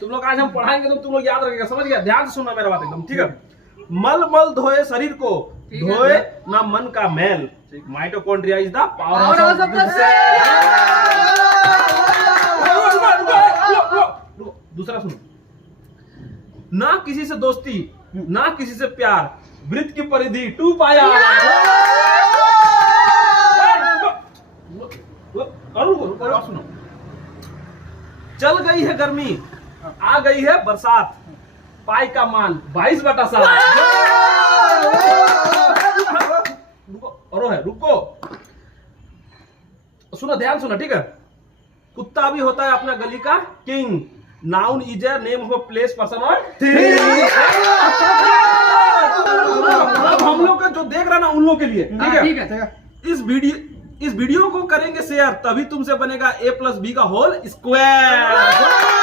तुम लोग आज हम पढ़ाएंगे तो तुम लोग याद रखेगा, समझ गया? ध्यान से सुनना मेरा बात एकदम, ठीक है? मल मल धोए शरीर को, धोए ना मन का मैल। Mitochondria is the power of the cell. दूसरा सुनो, ना किसी से दोस्ती ना किसी से प्यार, वृत्त की परिधि 2 पाया। सुनो, चल गई है गर्मी आ गई है बरसात, पाई का मान 22/7। रुको, सुनो, ध्यान सुनो, ठीक है? कुत्ता भी होता है अपना गली का king. Noun is a name of a place, person और थिंग। अब हम लोग का जो देख रहा ना उन लोग के लिए, ठीक है? इस वीडियो को करेंगे शेयर, तभी तुमसे बनेगा A + B का होल स्क्वायर।